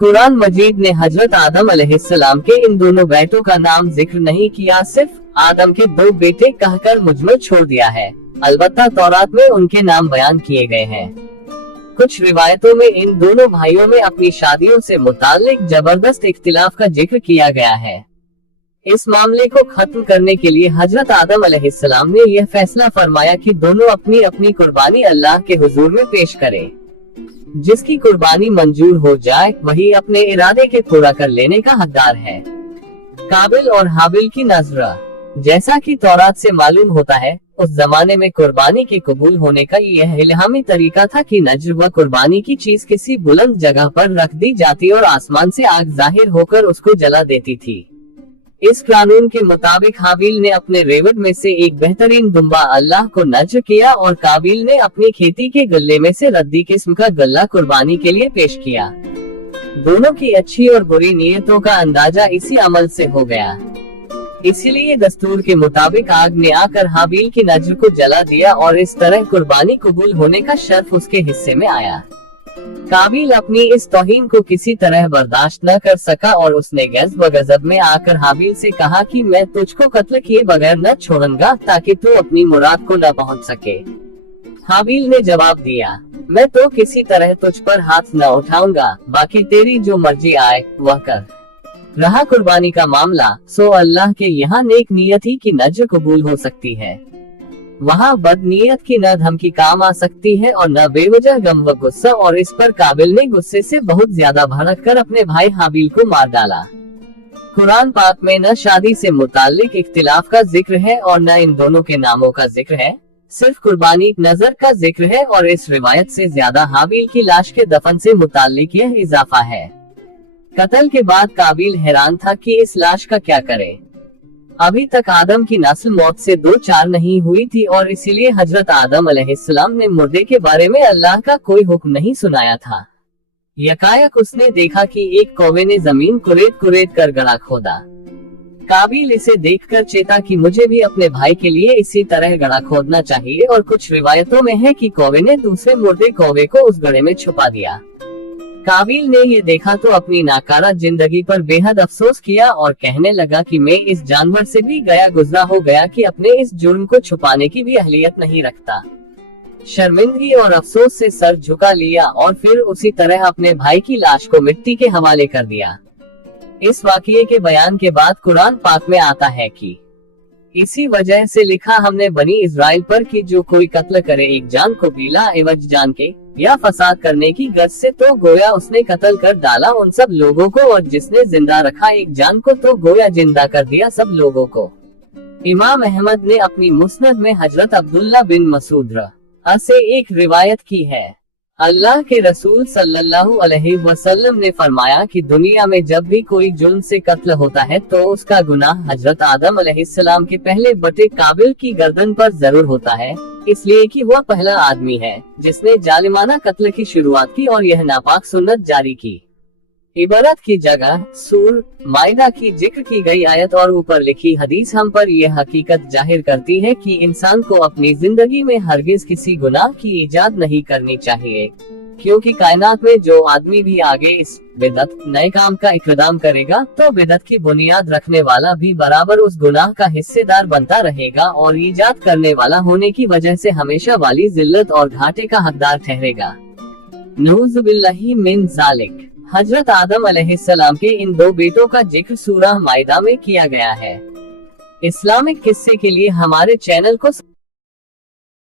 कुरान मजीद ने हजरत आदम अलैहिस्सलाम के इन दोनों बेटों का नाम जिक्र नहीं किया, सिर्फ आदम के 2 बेटे कहकर मुजमल छोड़ दिया है। अलबत्ता तौरात में उनके नाम बयान किए गए हैं। कुछ रिवायतों में इन दोनों भाइयों में अपनी शादियों से मुताल्लिक जबरदस्त इख्तिलाफ का जिक्र किया गया है। इस मामले को खत्म करने के लिए हजरत आदम अलैहिस्सलाम ने यह फैसला फरमाया कि दोनों अपनी अपनी कुर्बानी अल्लाह के हुजूर में पेश करें। जिसकी कुर्बानी मंजूर हो जाए वही अपने इरादे के पूरा कर लेने का हकदार है। काबिल और हाबिल की नजरा, जैसा कि तौरात से मालूम होता है, उस जमाने में कुर्बानी के कबूल होने का यह इल्हामी तरीका था कि नज्र व कुर्बानी की चीज किसी बुलंद जगह पर रख दी जाती और आसमान से आग जाहिर होकर उसको जला देती थी। इस कानून के मुताबिक हाबिल ने अपने रेवड़ में से एक बेहतरीन दुम्बा अल्लाह को नज्र किया और काबिल ने अपनी खेती के गल्ले में से रद्दी किस्म का गल्ला कुर्बानी के लिए पेश किया। दोनों की अच्छी और बुरी नीयतों का अंदाजा इसी अमल से हो गया। इसीलिए दस्तूर के मुताबिक आग ने आकर हाबिल की नज्र को जला दिया और इस तरह कुर्बानी कबूल होने का शर्फ उसके हिस्से में आया। काबिल अपनी इस तौहीन को किसी तरह बर्दाश्त न कर सका और उसने गज़ब में आकर हाबिल से कहा कि मैं तुझको कत्ल किए बगैर न छोड़ूंगा ताकि तू अपनी मुराद को न पहुंच सके। हाबिल ने जवाब दिया, मैं तो किसी तरह तुझ पर हाथ न उठाऊंगा, बाकी तेरी जो मर्जी आए वह कर। रहा कुर्बानी का मामला, सो अल्लाह के यहाँ नेक नियत ही की नज्र कबूल हो सकती है। वहाँ बदनीयत की न धमकी काम आ सकती है और न बेवजह गम व गुस्सा, और इस पर काबिल ने गुस्से से बहुत ज्यादा भड़क कर अपने भाई हाबिल को मार डाला। कुरान पाक में न शादी से मुताल्लिक इख्तिलाफ का जिक्र है और न इन दोनों के नामों का जिक्र है, सिर्फ कुर्बानी नजर का जिक्र है और इस रिवायत से ज्यादा हाबिल की लाश के दफन से मुताल्लिक यह इजाफा है। कत्ल के बाद काबिल हैरान था कि इस लाश का क्या करे। अभी तक आदम की नस्ल मौत से 2-4 नहीं हुई थी और इसीलिए हजरत आदम अलैहिस्सलाम ने मुर्दे के बारे में अल्लाह का कोई हुक्म नहीं सुनाया था। यकायक उसने देखा कि एक कौवे ने जमीन कुरेद कर गड्ढा खोदा। काबिल इसे देखकर चेता कि मुझे भी अपने भाई के लिए इसी तरह गड्ढा खोदना चाहिए, और कुछ रिवायतों में है कि कौवे ने दूसरे मुर्दे कौवे को उस गड्ढे में छुपा दिया। काबिल ने ये देखा तो अपनी नाकारा जिंदगी पर बेहद अफसोस किया और कहने लगा कि मैं इस जानवर से भी गया गुजरा हो गया कि अपने इस जुर्म को छुपाने की भी अहलियत नहीं रखता। शर्मिंदगी और अफसोस से सर झुका लिया और फिर उसी तरह अपने भाई की लाश को मिट्टी के हवाले कर दिया। इस वाकये के बयान के बाद कुरान पाक में आता है कि इसी वजह से लिखा हमने बनी इज़राइल पर कि जो कोई कत्ल करे एक जान को बिला एवज जान के या फसाद करने की गरज से, तो गोया उसने कत्ल कर डाला उन सब लोगों को, और जिसने जिंदा रखा एक जान को तो गोया जिंदा कर दिया सब लोगों को। इमाम अहमद ने अपनी मुस्नद में हजरत अब्दुल्ला बिन मसूद से एक रिवायत की है। अल्लाह के रसूल सल्लल्लाहु अलैहि वसल्लम ने फरमाया कि दुनिया में जब भी कोई जुल्म से कत्ल होता है तो उसका गुनाह हजरत आदम अलैहिस्सलाम के पहले बटे काबिल की गर्दन पर जरूर होता है, इसलिए कि वह पहला आदमी है जिसने जालिमाना कत्ल की शुरुआत की और यह नापाक सुन्नत जारी की। इबारत की जगह सूर माइदा की जिक्र की गई आयत और ऊपर लिखी हदीस हम पर यह हकीकत जाहिर करती है कि इंसान को अपनी जिंदगी में हरगिज किसी गुनाह की इजाद नहीं करनी चाहिए, क्योंकि कायनात में जो आदमी भी आगे इस बिदअत नए काम का इक़दाम करेगा तो बिदअत की बुनियाद रखने वाला भी बराबर उस गुनाह का हिस्सेदार बनता रहेगा और इजाद करने वाला होने की वजह से हमेशा वाली जिल्लत और घाटे का हकदार ठहरेगा। नऊज़ुबिल्लाहि मिन ज़ालिक। हजरत आदम अलैहिस्सलाम के इन 2 बेटों का जिक्र सूरह माइदा में किया गया है। इस्लामिक किस्से के लिए हमारे चैनल को